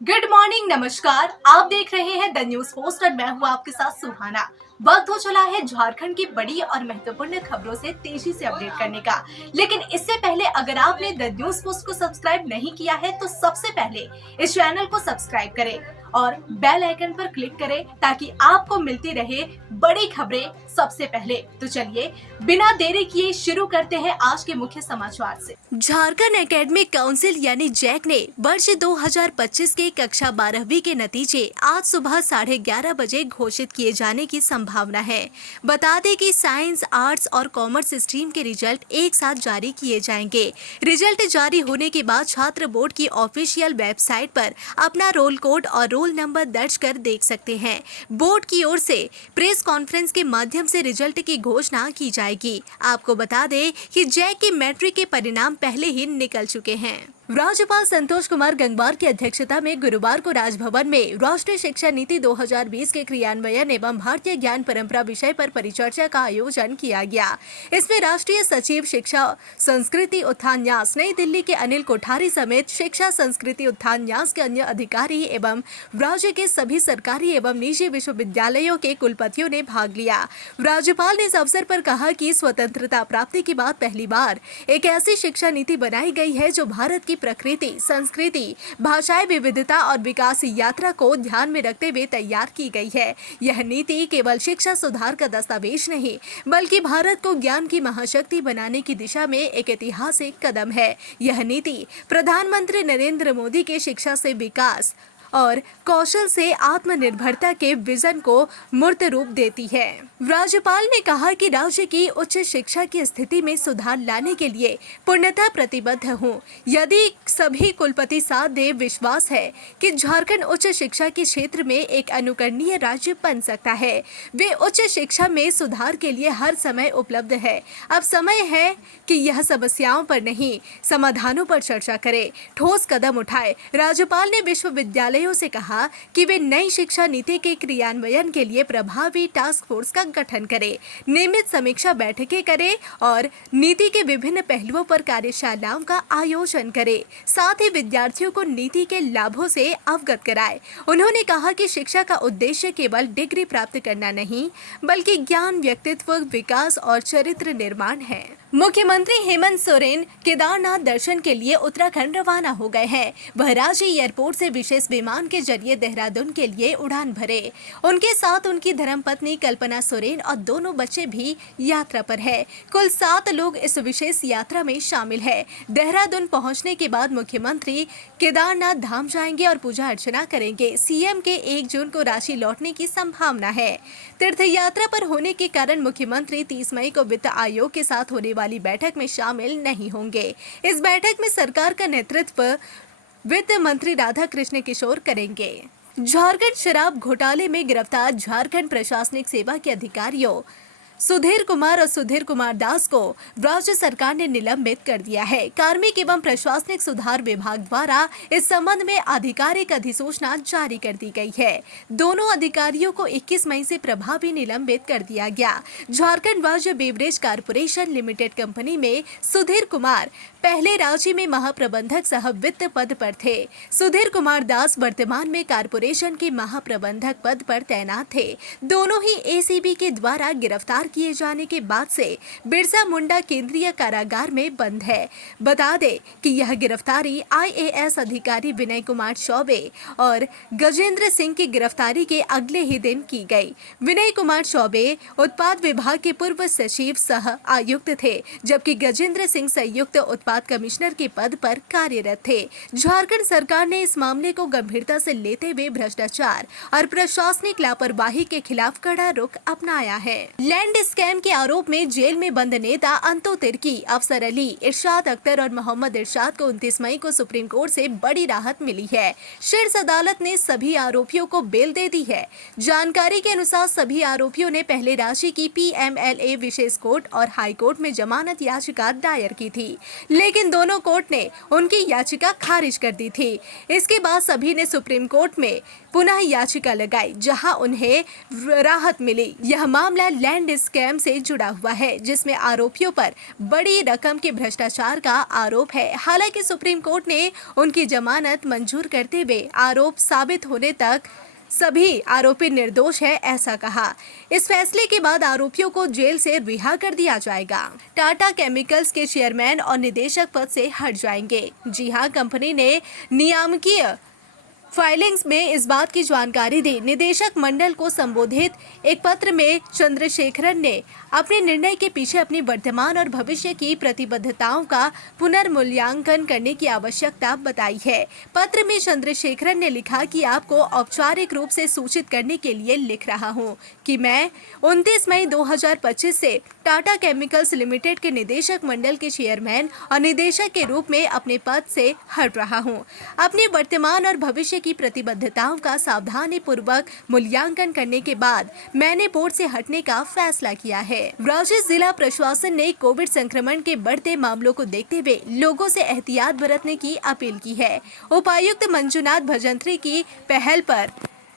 Good morning, नमस्कार। आप देख रहे हैं द न्यूज पोस्ट और मैं हूं आपके साथ सुहाना। वक्त हो चला है झारखंड की बड़ी और महत्वपूर्ण खबरों से तेजी से अपडेट करने का। लेकिन इससे पहले अगर आपने द न्यूज पोस्ट को सब्सक्राइब नहीं किया है तो सबसे पहले इस चैनल को सब्सक्राइब करें और बेल आइकन पर क्लिक करें ताकि आपको मिलती रहे बड़ी खबरें सबसे पहले। तो चलिए बिना देरी किए शुरू करते हैं आज के मुख्य समाचार से। झारखंड एकेडमिक काउंसिल यानी जैक ने वर्ष 2025 के कक्षा 12वीं के नतीजे आज सुबह 11:30 बजे घोषित किए जाने की संभावना है। बता दें कि साइंस, आर्ट्स और कॉमर्स स्ट्रीम के रिजल्ट एक साथ जारी किए जाएंगे। रिजल्ट जारी होने के बाद छात्र बोर्ड की ऑफिशियल वेबसाइट पर अपना रोल कोड और रोल नंबर दर्ज कर देख सकते हैं। बोर्ड की ओर से प्रेस कॉन्फ्रेंस के माध्यम से रिजल्ट की घोषणा की जाएगी। आपको बता दें कि जैक की मैट्रिक के परिणाम पहले ही निकल चुके हैं। राज्यपाल संतोष कुमार गंगवार की अध्यक्षता में गुरुवार को राजभवन में राष्ट्रीय शिक्षा नीति 2020 के क्रियान्वयन एवं भारतीय ज्ञान परंपरा विषय पर परिचर्चा का आयोजन किया गया। इसमें राष्ट्रीय सचिव शिक्षा संस्कृति उत्थान न्यास नई दिल्ली के अनिल कोठारी समेत शिक्षा संस्कृति उत्थान न्यास के अन्य अधिकारी एवं राज्य के सभी सरकारी एवं निजी विश्वविद्यालयों के कुलपतियों ने भाग लिया। राज्यपाल ने इस अवसर पर कहा कि स्वतंत्रता प्राप्ति के बाद पहली बार एक ऐसी शिक्षा नीति बनाई गई है जो भारत की प्रकृति, संस्कृति, भाषाई विविधता और विकास यात्रा को ध्यान में रखते हुए तैयार की गई है। यह नीति केवल शिक्षा सुधार का दस्तावेज नहीं बल्कि भारत को ज्ञान की महाशक्ति बनाने की दिशा में एक ऐतिहासिक कदम है। यह नीति प्रधानमंत्री नरेंद्र मोदी के शिक्षा से विकास और कौशल से आत्मनिर्भरता के विजन को मूर्त रूप देती है। राज्यपाल ने कहा कि राज्य की उच्च शिक्षा की स्थिति में सुधार लाने के लिए पूर्णतः प्रतिबद्ध हूँ। यदि सभी कुलपति साथ दे, विश्वास है कि झारखंड उच्च शिक्षा के क्षेत्र में एक अनुकरणीय राज्य बन सकता है। वे उच्च शिक्षा में सुधार के लिए हर समय उपलब्ध है। अब समय है कि यह समस्याओं पर नहीं, समाधानों पर चर्चा करे, ठोस कदम उठाए। राज्यपाल ने विश्वविद्यालय से कहा कि वे नई शिक्षा नीति के क्रियान्वयन के लिए प्रभावी टास्क फोर्स का गठन करें, नियमित समीक्षा बैठकें करें और नीति के विभिन्न पहलुओं पर कार्यशालाओं का आयोजन करें। साथ ही विद्यार्थियों को नीति के लाभों से अवगत कराएं। उन्होंने कहा कि शिक्षा का उद्देश्य केवल डिग्री प्राप्त करना नहीं बल्कि ज्ञान, व्यक्तित्व विकास और चरित्र निर्माण है। मुख्यमंत्री हेमंत सोरेन केदारनाथ दर्शन के लिए उत्तराखंड रवाना हो गए हैं। वह रांची एयरपोर्ट से विशेष विमान के जरिए देहरादून के लिए उड़ान भरे। उनके साथ उनकी धर्मपत्नी कल्पना सोरेन और दोनों बच्चे भी यात्रा पर है। कुल 7 लोग इस विशेष यात्रा में शामिल है। देहरादून पहुंचने के बाद मुख्यमंत्री केदारनाथ धाम जाएंगे और पूजा अर्चना करेंगे। सीएम के 1 जून को रांची लौटने की संभावना है। तीर्थ यात्रा पर होने के कारण मुख्यमंत्री 30 मई को वित्त आयोग के साथ होने वाली बैठक में शामिल नहीं होंगे। इस बैठक में सरकार का नेतृत्व वित्त मंत्री राधा कृष्ण किशोर करेंगे। झारखंड शराब घोटाले में गिरफ्तार झारखंड प्रशासनिक सेवा के अधिकारियों सुधीर कुमार और सुधीर कुमार दास को राज्य सरकार ने निलंबित कर दिया है। कार्मिक एवं प्रशासनिक सुधार विभाग द्वारा इस संबंध में आधिकारिक अधिसूचना जारी कर दी गई है। दोनों अधिकारियों को 21 मई से प्रभावी निलंबित कर दिया गया। झारखंड राज्य बेवरेज कारपोरेशन लिमिटेड कंपनी में सुधीर कुमार पहले रांची में महाप्रबंधक सह वित्त पद पर थे। सुधीर कुमार दास वर्तमान में कारपोरेशन के महाप्रबंधक पद पर तैनात थे। दोनों ही एसीबी के द्वारा गिरफ्तार किए जाने के बाद से बिरसा मुंडा केंद्रीय कारागार में बंद है। बता दें कि यह गिरफ्तारी आईएएस अधिकारी विनय कुमार चौबे और गजेंद्र सिंह की गिरफ्तारी के अगले ही दिन की गई। विनय कुमार चौबे उत्पाद विभाग के पूर्व सचिव सह आयुक्त थे, जबकि गजेंद्र सिंह संयुक्त उत्पाद कमिश्नर के पद पर कार्यरत थे। झारखंड सरकार ने इस मामले को गंभीरता से लेते हुए भ्रष्टाचार और प्रशासनिक लापरवाही के खिलाफ कड़ा रुख अपनाया है। लैंड स्कैम के आरोप में जेल में बंद नेता अंतो तिर्की, अफसर अली, इरशाद अख्तर और मोहम्मद इरशाद को 29 मई को सुप्रीम कोर्ट से बड़ी राहत मिली है। शीर्ष अदालत ने सभी आरोपियों को बेल दे दी है। जानकारी के अनुसार सभी आरोपियों ने पहले रांची की पीएमएलए विशेष कोर्ट और हाई कोर्ट में जमानत याचिका दायर की थी, लेकिन दोनों कोर्ट ने उनकी याचिका खारिज कर दी थी। इसके बाद सभी ने सुप्रीम कोर्ट में पुनः याचिका लगाई, जहां उन्हें राहत मिली। यह मामला लैंड स्कैम से जुड़ा हुआ है, जिसमें आरोपियों पर बड़ी रकम के भ्रष्टाचार का आरोप है। हालांकि सुप्रीम कोर्ट ने उनकी जमानत मंजूर करते हुए आरोप साबित होने तक सभी आरोपी निर्दोष है, ऐसा कहा। इस फैसले के बाद आरोपियों को जेल से रिहा कर दिया जाएगा। टाटा केमिकल्स के चेयरमैन और निदेशक पद से हट जाएंगे। जी हां, कंपनी ने नियामकीय फाइलिंग्स में इस बात की जानकारी दी। निदेशक मंडल को संबोधित एक पत्र में चंद्रशेखरन ने अपने निर्णय के पीछे अपनी वर्तमान और भविष्य की प्रतिबद्धताओं का पुनर्मूल्यांकन करने की आवश्यकता बताई है। पत्र में चंद्रशेखरन ने लिखा कि आपको औपचारिक रूप से सूचित करने के लिए लिख रहा हूं कि मैं 29 मई 2025 से टाटा केमिकल्स लिमिटेड के निदेशक मंडल के चेयरमैन और निदेशक के रूप में अपने पद से हट रहा हूं। अपनी वर्तमान और भविष्य की प्रतिबद्धताओं का सावधानी पूर्वक मूल्यांकन करने के बाद मैंने बोर्ड से हटने का फैसला किया है। राज्य जिला प्रशासन ने कोविड संक्रमण के बढ़ते मामलों को देखते हुए लोगों से एहतियात बरतने की अपील की है। उपायुक्त मंजुनाथ भजंत्री की पहल पर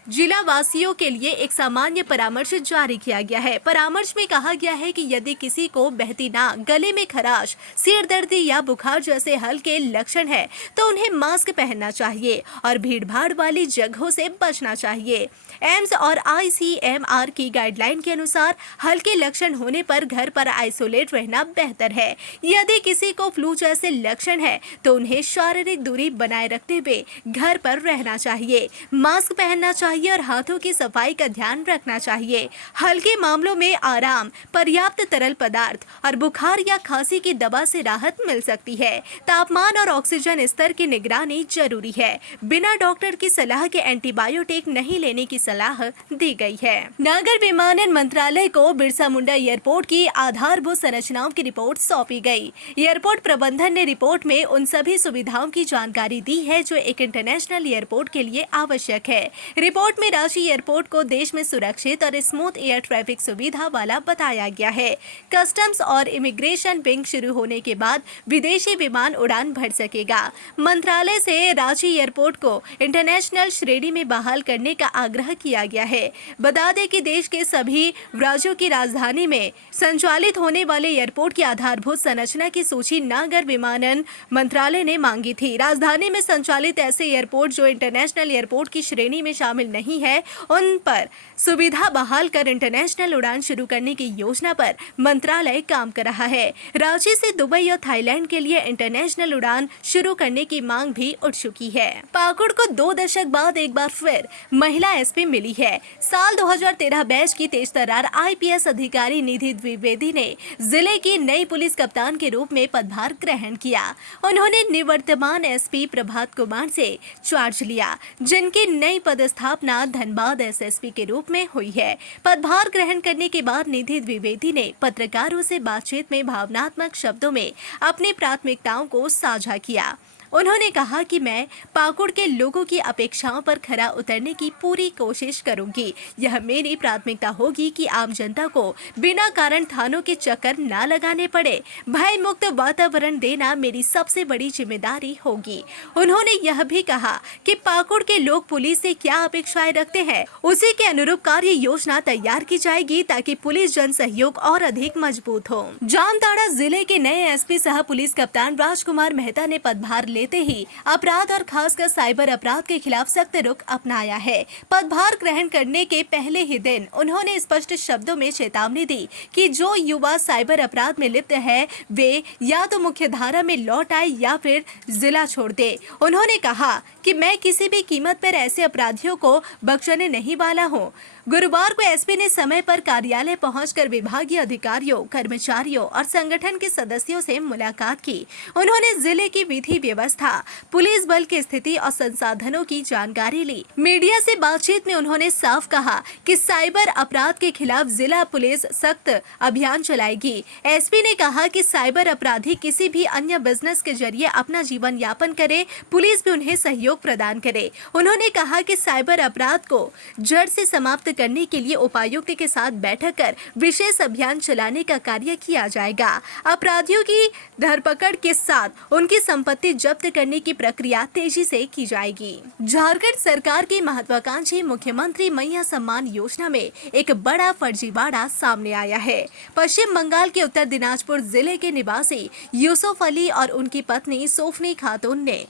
जिला वासियों के लिए एक सामान्य परामर्श जारी किया गया है। परामर्श में कहा गया है कि यदि किसी को बहती नाक, गले में खराश, सिर दर्द या बुखार जैसे हल्के लक्षण है तो उन्हें मास्क पहनना चाहिए और भीड़भाड़ वाली जगहों से बचना चाहिए। एम्स और ICMR की गाइडलाइन के अनुसार हल्के लक्षण होने पर घर पर आइसोलेट रहना बेहतर है। यदि किसी को फ्लू जैसे लक्षण है तो उन्हें शारीरिक दूरी बनाए रखते हुए घर पर रहना चाहिए, मास्क पहनना चाहिए और हाथों की सफाई का ध्यान रखना चाहिए। हल्के मामलों में आराम, पर्याप्त तरल पदार्थ और बुखार या खांसी की दवा से राहत मिल सकती है। तापमान और ऑक्सीजन स्तर की निगरानी जरूरी है। बिना डॉक्टर की सलाह के एंटीबायोटिक नहीं लेने की सलाह दी गई है। नागर विमानन मंत्रालय को बिरसा मुंडा एयरपोर्ट की आधारभूत संरचनाओं की रिपोर्ट सौंपी गई। एयरपोर्ट प्रबंधन ने रिपोर्ट में उन सभी सुविधाओं की जानकारी दी है जो एक इंटरनेशनल एयरपोर्ट के लिए आवश्यक है। रिपोर्ट में रांची एयरपोर्ट को देश में सुरक्षित और स्मूथ एयर ट्रैफिक सुविधा वाला बताया गया है। कस्टम्स और इमिग्रेशन विंग शुरू होने के बाद विदेशी विमान उड़ान भर सकेगा। मंत्रालय से रांची एयरपोर्ट को इंटरनेशनल श्रेणी में बहाल करने का आग्रह किया गया है। बता दें कि देश के सभी राज्यों की राजधानी में संचालित होने वाले एयरपोर्ट की आधारभूत संरचना की सूची नागर विमानन मंत्रालय ने मांगी थी। राजधानी में संचालित ऐसे एयरपोर्ट जो इंटरनेशनल एयरपोर्ट की श्रेणी में शामिल नहीं है, उन पर सुविधा बहाल कर इंटरनेशनल उड़ान शुरू करने की योजना पर मंत्रालय काम कर रहा है। रांची से दुबई और थाईलैंड के लिए इंटरनेशनल उड़ान शुरू करने की मांग भी उठ चुकी है। पाकुड़ को 2 दशक बाद एक बार फिर महिला एसपी मिली है। साल 2013 बैच की तेज तर्रार IPS अधिकारी निधि द्विवेदी ने जिले की नई पुलिस कप्तान के रूप में पदभार ग्रहण किया। उन्होंने निवर्तमान SP प्रभात कुमार से चार्ज लिया, जिनकी नई पदस्थापना धनबाद SSP के रूप में हुई है। पदभार ग्रहण करने के बाद निधि द्विवेदी ने पत्रकारों से बातचीत में भावनात्मक शब्दों में अपनी प्राथमिकताओं को साझा किया। उन्होंने कहा कि मैं पाकुड़ के लोगों की अपेक्षाओं पर खरा उतरने की पूरी कोशिश करूंगी। यह मेरी प्राथमिकता होगी कि आम जनता को बिना कारण थानों के चक्कर न लगाने पड़े। भय मुक्त वातावरण देना मेरी सबसे बड़ी जिम्मेदारी होगी। उन्होंने यह भी कहा कि पाकुड़ के लोग पुलिस से क्या अपेक्षाएं रखते हैं, उसी के अनुरूप कार्य योजना तैयार की जाएगी ताकि पुलिस जन सहयोग और अधिक मजबूत हो। जामताड़ा जिले के नए SP सह पुलिस कप्तान राजकुमार मेहता ने पदभार लेते ही अपराध और खासकर साइबर अपराध के खिलाफ सख्त रुख अपनाया है। पदभार ग्रहण करने के पहले ही दिन उन्होंने स्पष्ट शब्दों में चेतावनी दी कि जो युवा साइबर अपराध में लिप्त है वे या तो मुख्य धारा में लौट आए या फिर जिला छोड़ दे। उन्होंने कहा कि मैं किसी भी कीमत पर ऐसे अपराधियों को बख्शने नहीं वाला हूँ। गुरुवार को SP ने समय पर कार्यालय पहुंचकर विभागीय अधिकारियों, कर्मचारियों और संगठन के सदस्यों से मुलाकात की। उन्होंने जिले की विधि व्यवस्था, पुलिस बल की स्थिति और संसाधनों की जानकारी ली। मीडिया से बातचीत में उन्होंने साफ कहा कि साइबर अपराध के खिलाफ जिला पुलिस सख्त अभियान चलाएगी। SP ने कहा कि साइबर अपराधी किसी भी अन्य बिजनेस के जरिए अपना जीवन यापन करे, पुलिस भी उन्हें सहयोग प्रदान करे। उन्होंने कहा कि साइबर अपराध को जड़ से समाप्त करने के लिए उपायुक्त के साथ बैठक कर विशेष अभियान चलाने का कार्य किया जाएगा। अपराधियों की धरपकड़ के साथ उनकी संपत्ति जब्त करने की प्रक्रिया तेजी से की जाएगी। झारखंड सरकार की महत्वाकांक्षी मुख्यमंत्री मैया सम्मान योजना में एक बड़ा फर्जीवाड़ा सामने आया है। पश्चिम बंगाल के उत्तर दिनाजपुर जिले के निवासी यूसुफ अली और उनकी पत्नी सोफनी खातून ने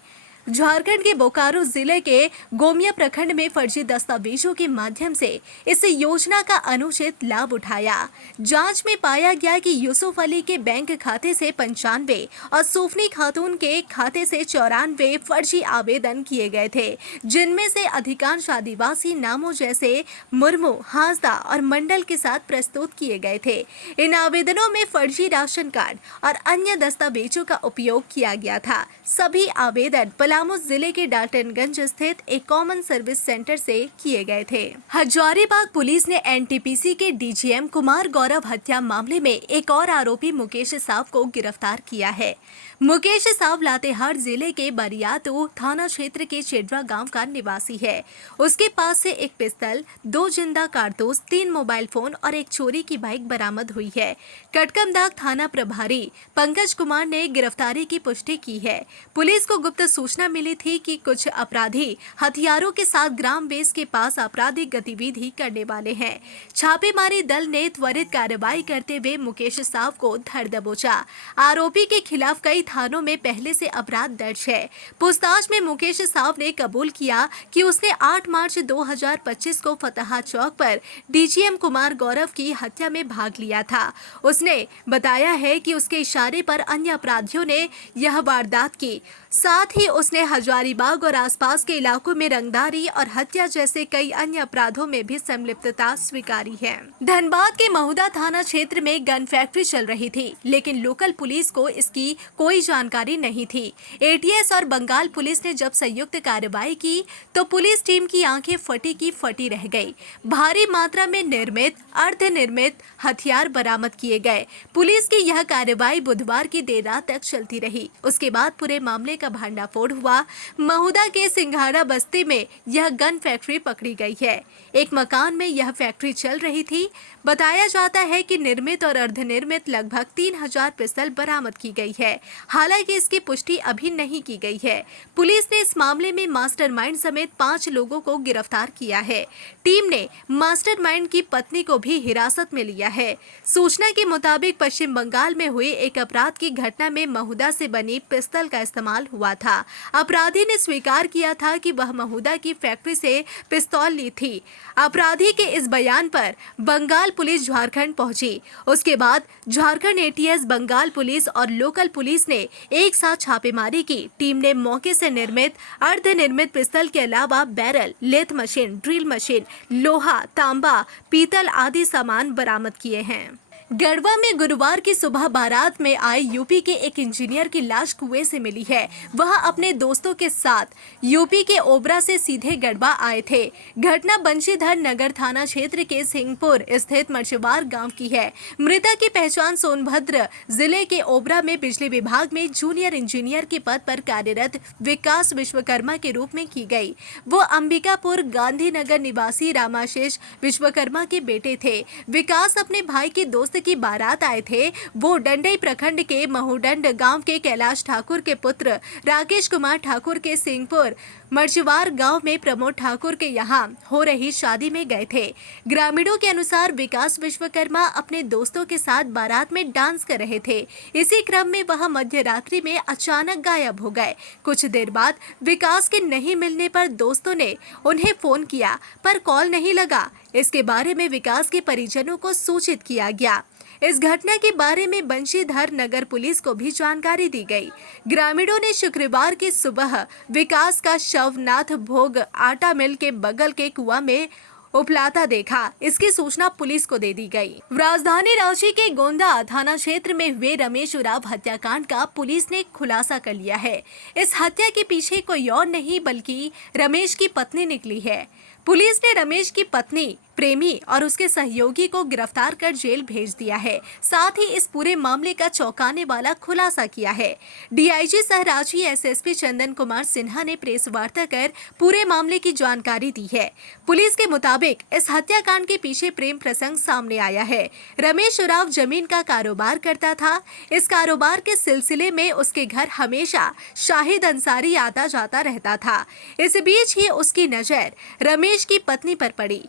झारखंड के बोकारो जिले के गोमिया प्रखंड में फर्जी दस्तावेजों के माध्यम से इस योजना का अनुचित लाभ उठाया। जांच में पाया गया कि यूसुफ अली के बैंक खाते से 95 और सोफनी खातून के खाते से 94 फर्जी आवेदन किए गए थे, जिनमें से अधिकांश आदिवासी नामों जैसे मुर्मू, हांसदा और मंडल के साथ प्रस्तुत किए गए थे। इन आवेदनों में फर्जी राशन कार्ड और अन्य दस्तावेजों का उपयोग किया गया था। सभी आवेदन पलामू जिले के डाल्टनगंज स्थित एक कॉमन सर्विस सेंटर से किए गए थे। हजारीबाग पुलिस ने एनटीपीसी के डीजीएम कुमार गौरव हत्या मामले में एक और आरोपी मुकेश साव को गिरफ्तार किया है। मुकेश साव लातेहार जिले के बरियातू थाना क्षेत्र के चेडरा गांव का निवासी है। उसके पास से एक पिस्तल, 2 जिंदा कारतूस, 3 मोबाइल फोन और एक चोरी की बाइक बरामद हुई है। कटकमदाग थाना प्रभारी पंकज कुमार ने गिरफ्तारी की पुष्टि की है। पुलिस को गुप्त सूचना मिली थी कि कुछ अपराधी हथियारों के साथ ग्राम बेस के पास आपराधिक गतिविधि करने वाले हैं। छापेमारी दल ने त्वरित कार्रवाई करते हुए मुकेश साव को धर दबोचा। आरोपी के खिलाफ कई थानों में पहले से अपराध दर्ज है। पूछताछ में मुकेश साव ने कबूल किया कि उसने 8 मार्च 2025 को फतहा चौक पर डीजीएम कुमार गौरव की हत्या में भाग लिया था। उसने बताया है कि उसके इशारे पर अन्य अपराधियों ने यह वारदात की। साथ ही उसने हजारीबाग और आसपास के इलाकों में रंगदारी और हत्या जैसे कई अन्य अपराधों में भी संलिप्तता स्वीकारी है। धनबाद के महुदा थाना क्षेत्र में गन फैक्ट्री चल रही थी, लेकिन लोकल पुलिस को इसकी कोई जानकारी नहीं थी। एटीएस और बंगाल पुलिस ने जब संयुक्त कार्रवाई की तो पुलिस टीम की आंखें फटी की फटी रह गई। भारी मात्रा में निर्मित, अर्धनिर्मित हथियार बरामद किए गए। पुलिस की यह कार्रवाई बुधवार की देर रात तक चलती रही। उसके बाद पूरे मामले का भांडाफोड़ हुआ। महुदा के सिंघाड़ा बस्ती में यह गन फैक्ट्री पकड़ी गई है। एक मकान में यह फैक्ट्री चल रही थी। बताया जाता है कि निर्मित और अर्धनिर्मित लगभग 3000 पिस्तल बरामद की गई है। हालांकि इसकी पुष्टि अभी नहीं की गई है। पुलिस ने इस मामले में मास्टरमाइंड समेत 5 लोगों को गिरफ्तार किया है। टीम ने मास्टरमाइंड की पत्नी को भी हिरासत में लिया है। सूचना के मुताबिक पश्चिम बंगाल में हुई एक अपराध की घटना में महुदा से बनी पिस्तल का इस्तेमाल हुआ था। अपराधी ने स्वीकार किया था कि वह महुदा की फैक्ट्री से पिस्तौल ली थी। अपराधी के इस बयान पर बंगाल पुलिस झारखंड पहुंची। उसके बाद झारखंड एटीएस, बंगाल पुलिस और लोकल पुलिस ने एक साथ छापेमारी की। टीम ने मौके से निर्मित, अर्धनिर्मित पिस्तल के अलावा barrel, lathe machine, drill machine, लोहा, तांबा, पीतल आदि सामान बरामद किए हैं। गढ़वा में गुरुवार की सुबह बारात में आए यूपी के एक इंजीनियर की लाश कुएं से मिली है। वह अपने दोस्तों के साथ यूपी के ओबरा से सीधे गढ़वा आए थे। घटना बंशीधर नगर थाना क्षेत्र के सिंहपुर स्थित मछुआर गांव की है। मृतक की पहचान सोनभद्र जिले के ओबरा में बिजली विभाग में जूनियर इंजीनियर के पद पर कार्यरत विकास विश्वकर्मा के रूप में की गई। वो अंबिकापुर गांधीनगर निवासी रामाशीष विश्वकर्मा के बेटे थे। विकास अपने भाई के दोस्त की बारात आए थे। वो डंडई प्रखंड के महूडंड गांव के कैलाश ठाकुर के पुत्र राकेश कुमार ठाकुर के सिंहपुर मर्चवार गांव में प्रमोद ठाकुर के यहां हो रही शादी में गए थे। ग्रामीणों के अनुसार विकास विश्वकर्मा अपने दोस्तों के साथ बारात में डांस कर रहे थे। इसी क्रम में वह मध्य रात्रि में अचानक गायब हो गए। कुछ देर बाद विकास के नहीं मिलने पर दोस्तों ने उन्हें फोन किया, पर कॉल नहीं लगा। इसके बारे में विकास के परिजनों को सूचित किया गया। इस घटना के बारे में बंशीधर नगर पुलिस को भी जानकारी दी गई। ग्रामीणों ने शुक्रवार की सुबह विकास का शव नाथ भोग आटा मिल के बगल के कुआं में उपलाता देखा। इसकी सूचना पुलिस को दे दी गई। राजधानी रांची के गोंदा थाना क्षेत्र में हुए रमेश उरांव हत्याकांड का पुलिस ने खुलासा कर लिया है। इस हत्या के पीछे कोई और नहीं बल्कि रमेश की पत्नी निकली है। पुलिस ने रमेश की पत्नी प्रेमी और उसके सहयोगी को गिरफ्तार कर जेल भेज दिया है। साथ ही इस पूरे मामले का चौंकाने वाला खुलासा किया है। डीआईजी सह रांची एसएसपी चंदन कुमार सिन्हा ने प्रेस वार्ता कर पूरे मामले की जानकारी दी है। पुलिस के मुताबिक इस हत्याकांड के पीछे प्रेम प्रसंग सामने आया है। रमेश उरांव जमीन का कारोबार करता था। इस कारोबार के सिलसिले में उसके घर हमेशा शाहिद अंसारी आता जाता रहता था। इस बीच ही उसकी नजर रमेश की पत्नी पर पड़ी।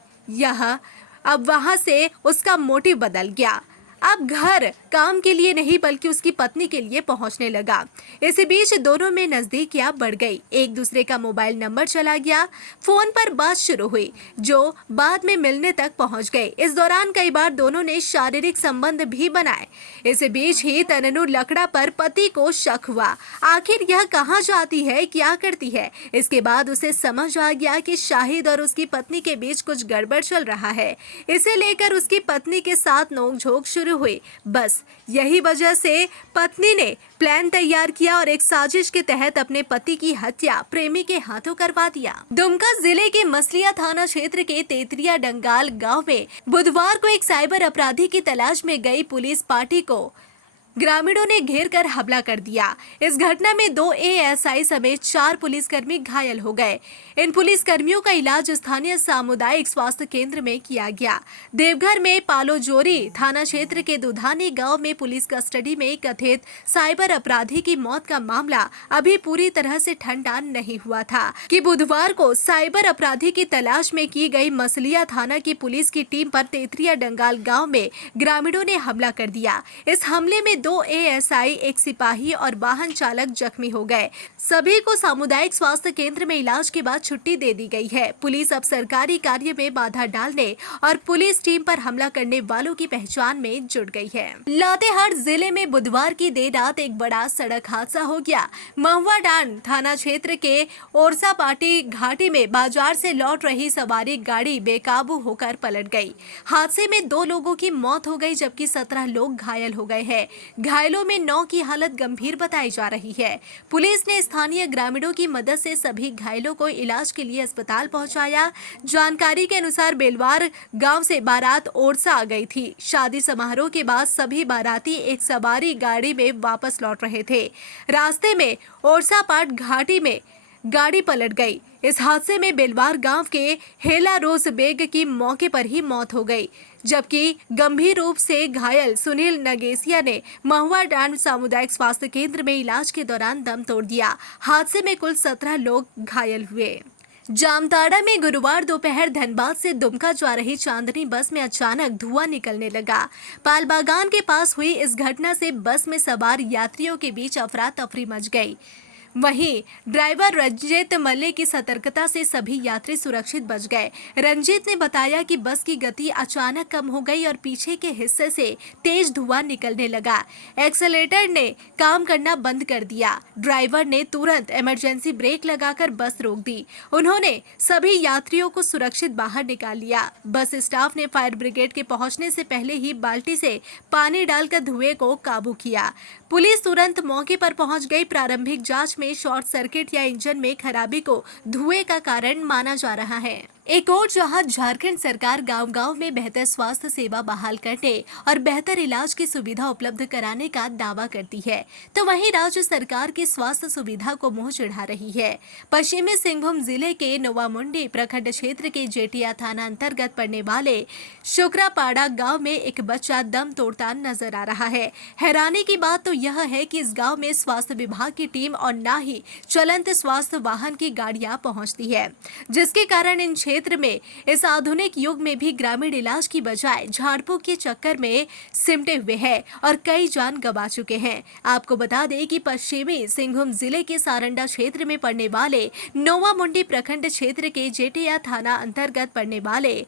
अब वहां से उसका मोटिव बदल गया। अब घर काम के लिए नहीं बल्कि उसकी पत्नी के लिए पहुंचने लगा। इसी बीच दोनों में नजदीकियां बढ़ गई। एक दूसरे का मोबाइल नंबर चला गया। फोन पर बात शुरू हुई जो बाद में मिलने तक पहुंच गई। इस दौरान कई बार दोनों ने शारीरिक संबंध भी बनाए। इसी बीच ही तननू लकड़ा पर पति को शक हुआ। आखिर यह कहाँ जाती है, क्या करती है? इसके बाद उसे समझ आ गया कि शाहिद और उसकी पत्नी के बीच कुछ गड़बड़ चल रहा है। इसे लेकर उसकी पत्नी के साथ नोकझोंक शुरू हुई। बस यही वजह से पत्नी ने प्लान तैयार किया और एक साजिश के तहत अपने पति की हत्या प्रेमी के हाथों करवा दिया। दुमका जिले के मसलिया थाना क्षेत्र के तेतरिया डंगाल गांव में बुधवार को एक साइबर अपराधी की तलाश में गई पुलिस पार्टी को ग्रामीणों ने घेर कर हमला कर दिया। इस घटना में 2 एएसआई समेत 4 पुलिसकर्मी घायल हो गए। इन पुलिसकर्मियों का इलाज स्थानीय सामुदायिक स्वास्थ्य केंद्र में किया गया। देवघर में पालोजोरी थाना क्षेत्र के दुधानी गांव में पुलिस कस्टडी में कथित साइबर अपराधी की मौत का मामला अभी पूरी तरह से ठंडा नहीं हुआ था कि बुधवार को साइबर अपराधी की तलाश में की गई मसलिया थाना की पुलिस की टीम पर तेतरिया डंगाल गाँव में ग्रामीणों ने हमला कर दिया। इस हमले में 2 एएसआई, एक सिपाही और वाहन चालक जख्मी हो गए। सभी को सामुदायिक स्वास्थ्य केंद्र में इलाज के बाद छुट्टी दे दी गई है। पुलिस अब सरकारी कार्य में बाधा डालने और पुलिस टीम पर हमला करने वालों की पहचान में जुट गई है। लातेहार जिले में बुधवार की देर रात एक बड़ा सड़क हादसा हो गया। महुआ डांड थाना क्षेत्र के ओरसा पाटी घाटी में बाजार से लौट रही सवारी गाड़ी बेकाबू होकर पलट गई। हादसे में 2 लोगों की मौत हो गई जबकि 17 लोग घायल हो गए हैं। घायलों में 9 की हालत गंभीर बताई जा रही है। पुलिस ने स्थानीय ग्रामीणों की मदद से सभी घायलों को इलाज के लिए अस्पताल पहुंचाया। जानकारी के अनुसार बेलवार गांव से बारात ओरसा आ गई थी। शादी समारोह के बाद सभी बाराती एक सवारी गाड़ी में वापस लौट रहे थे। रास्ते में ओरसा पाट घाटी में गाड़ी पलट गई। इस हादसे में बेलवार गांव के हेला रोज बेग की मौके पर ही मौत हो गई जबकि गंभीर रूप से घायल सुनील नगेसिया ने महुआ डांड सामुदायिक स्वास्थ्य केंद्र में इलाज के दौरान दम तोड़ दिया। हादसे में कुल 17 लोग घायल हुए। जामताड़ा में गुरुवार दोपहर धनबाद से दुमका जा रही चांदनी बस में अचानक धुआं निकलने लगा। पालबागान के पास हुई इस घटना से बस में सवार यात्रियों के बीच अफरा तफरी मच गई। वहीं ड्राइवर रंजीत मल्ले की सतर्कता से सभी यात्री सुरक्षित बच गए। रंजीत ने बताया कि बस की गति अचानक कम हो गई और पीछे के हिस्से से तेज धुआं निकलने लगा। एक्सेलेरेटर ने काम करना बंद कर दिया। ड्राइवर ने तुरंत इमरजेंसी ब्रेक लगाकर बस रोक दी। उन्होंने सभी यात्रियों को सुरक्षित बाहर निकाल लिया। बस स्टाफ ने फायर ब्रिगेड के पहुंचने से पहले ही बाल्टी से पानी डालकर धुएं को काबू किया। पुलिस तुरंत मौके पर पहुंच गई। प्रारंभिक जांच में शॉर्ट सर्किट या इंजन में खराबी को धुएं का कारण माना जा रहा है। एक और जहां झारखंड सरकार गांव-गांव में बेहतर स्वास्थ्य सेवा बहाल करने और बेहतर इलाज की सुविधा उपलब्ध कराने का दावा करती है, तो वहीं राज्य सरकार की स्वास्थ्य सुविधा को मुंह चिढ़ा रही है। पश्चिमी सिंहभूम जिले के नोवामुंडी प्रखंड क्षेत्र के जेटिया थाना अंतर्गत पड़ने वाले शुक्रापाड़ा गांव में एक बच्चा दम तोड़ता नजर आ रहा है। हैरानी की बात तो यह है कि इस गाँव में स्वास्थ्य विभाग की टीम और न ही चलंत स्वास्थ्य वाहन की गाड़ियां पहुँचती है, जिसके कारण इन क्षेत्र में इस आधुनिक युग में भी ग्रामीण इलाज की बजाय झाड़ फूक के चक्कर में सिमटे हुए हैं और कई जान गंवा चुके हैं। आपको बता दें कि पश्चिमी सिंहभूम जिले के सारंडा क्षेत्र में पड़ने वाले नोवामुंडी प्रखंड क्षेत्र के जेटिया थाना अंतर्गत पड़ने वाले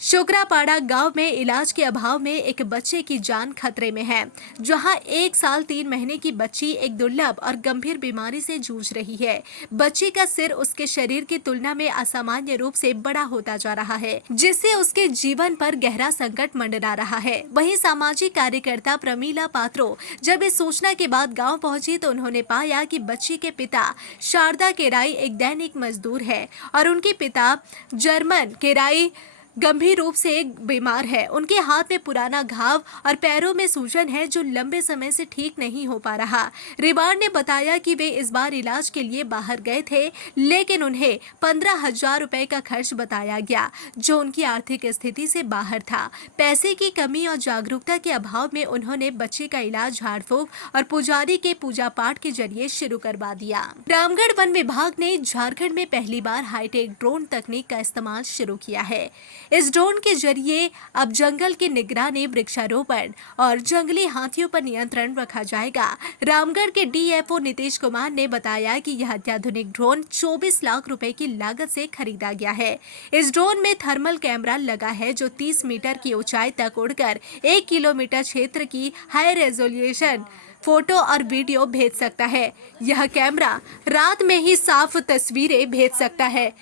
शुक्रापाड़ा गांव में इलाज के अभाव में एक बच्चे की जान खतरे में है। जहां 1 साल 3 महीने की बच्ची एक दुर्लभ और गंभीर बीमारी से जूझ रही है। बच्ची का सिर उसके शरीर की तुलना में असामान्य रूप से बड़ा होता जा रहा है, जिससे उसके जीवन पर गहरा संकट मंडरा रहा है। वहीं सामाजिक कार्यकर्ता प्रमीला पात्रो जब इस सूचना के बाद गाँव पहुंची तो उन्होंने पाया कि बच्ची के पिता शारदा केराई एक दैनिक मजदूर है और उनके पिता जर्मन केराई गंभीर रूप से बीमार है। उनके हाथ में पुराना घाव और पैरों में सूजन है जो लंबे समय से ठीक नहीं हो पा रहा। रिवार ने बताया कि वे इस बार इलाज के लिए बाहर गए थे, लेकिन उन्हें 15,000 रुपए का खर्च बताया गया, जो उनकी आर्थिक स्थिति से बाहर था। पैसे की कमी और जागरूकता के अभाव में उन्होंने बच्चे का इलाज झाड़ फूक और पुजारी के पूजा पाठ के जरिए शुरू करवा दिया। रामगढ़ वन विभाग ने झारखंड में पहली बार हाईटेक ड्रोन तकनीक का इस्तेमाल शुरू किया है। इस ड्रोन के जरिए अब जंगल की निगरानी, वृक्षारोपण और जंगली हाथियों पर नियंत्रण रखा जाएगा। रामगढ़ के डीएफओ नीतीश कुमार ने बताया कि यह अत्याधुनिक ड्रोन 24 लाख रुपए की लागत से खरीदा गया है। इस ड्रोन में थर्मल कैमरा लगा है जो 30 मीटर की ऊंचाई तक उड़कर 1 किलोमीटर क्षेत्र की हाई रेजोल्यूशन फोटो और वीडियो भेज सकता है। यह कैमरा रात में ही साफ तस्वीरें भेज सकता है,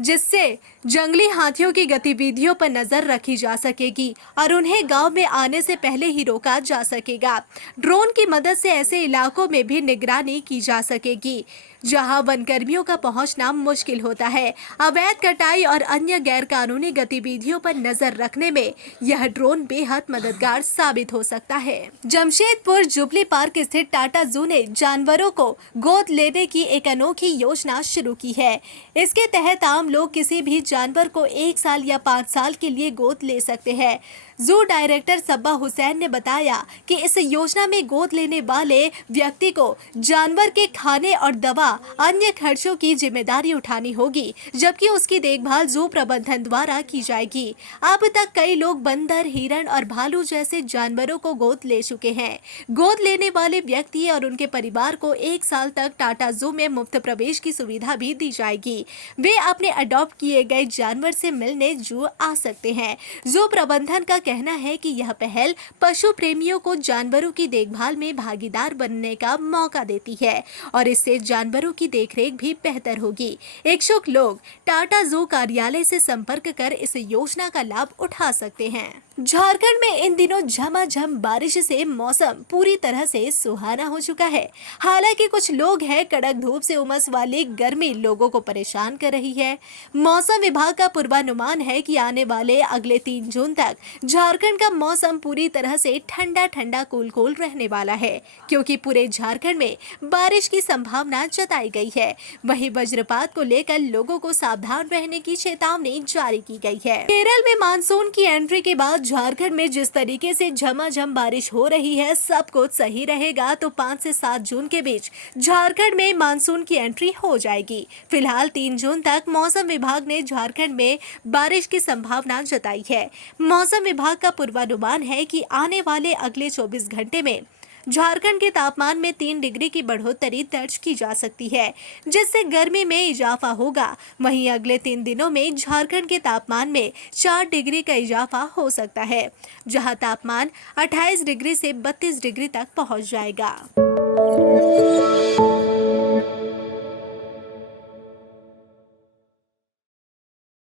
जिससे जंगली हाथियों की गतिविधियों पर नजर रखी जा सकेगी और उन्हें गांव में आने से पहले ही रोका जा सकेगा। ड्रोन की मदद से ऐसे इलाकों में भी निगरानी की जा सकेगी जहां वनकर्मियों का पहुंचना मुश्किल होता है। अवैध कटाई और अन्य गैर कानूनी गतिविधियों पर नजर रखने में यह ड्रोन बेहद मददगार साबित हो सकता है। जमशेदपुर जुबली पार्क स्थित टाटा जू ने जानवरों को गोद लेने की एक अनोखी योजना शुरू की है। इसके तहत आम लोग किसी भी जानवर को 1 साल या 5 साल के लिए गोद ले सकते हैं। जू डायरेक्टर सब्बा हुसैन ने बताया कि इस योजना में गोद लेने वाले व्यक्ति को जानवर के खाने और दवा अन्य खर्चों की जिम्मेदारी उठानी होगी, जबकि उसकी देखभाल जू प्रबंधन द्वारा की जाएगी। अब तक कई लोग बंदर, हिरण और भालू जैसे जानवरों को गोद ले चुके हैं। गोद लेने वाले व्यक्ति और उनके परिवार को 1 साल तक टाटा जू में मुफ्त प्रवेश की सुविधा भी दी जाएगी। वे अपने अडॉप्ट किए गए जानवर से मिलने जू आ सकते हैं। जू प्रबंधन का कहना है कि यह पहल पशु प्रेमियों को जानवरों की देखभाल में भागीदार बनने का मौका देती है और इससे जानवरों की देखरेख भी बेहतर होगी। इच्छुक लोग टाटा जू कार्यालय से संपर्क कर इस योजना का लाभ उठा सकते हैं। झारखंड में इन दिनों झमाझम बारिश से मौसम पूरी तरह से सुहाना हो चुका है। हालांकि कुछ लोग हैं कड़क धूप से उमस वाली गर्मी लोगों को परेशान कर रही है। मौसम विभाग का पूर्वानुमान है कि आने वाले अगले 3 जून तक झारखंड का मौसम पूरी तरह से ठंडा ठंडा कूल रहने वाला है, क्योंकि पूरे झारखंड में बारिश की संभावना जताई गई है। वहीं वज्रपात को लेकर लोगों को सावधान रहने की चेतावनी जारी की गई है। केरल में मानसून की एंट्री के बाद झारखंड में जिस तरीके से झमाझम बारिश हो रही है, सब कुछ सही रहेगा तो 5 से 7 जून के बीच झारखंड में मानसून की एंट्री हो जाएगी। फिलहाल 3 जून तक मौसम विभाग ने झारखंड में बारिश की संभावना जताई है। मौसम विभाग का पूर्वानुमान है कि आने वाले अगले 24 घंटे में झारखंड के तापमान में 3 डिग्री की बढ़ोतरी दर्ज की जा सकती है, जिससे गर्मी में इजाफा होगा। वहीं अगले 3 दिनों में झारखंड के तापमान में 4 डिग्री का इजाफा हो सकता है, जहां तापमान 28 डिग्री से 32 डिग्री तक पहुंच जाएगा।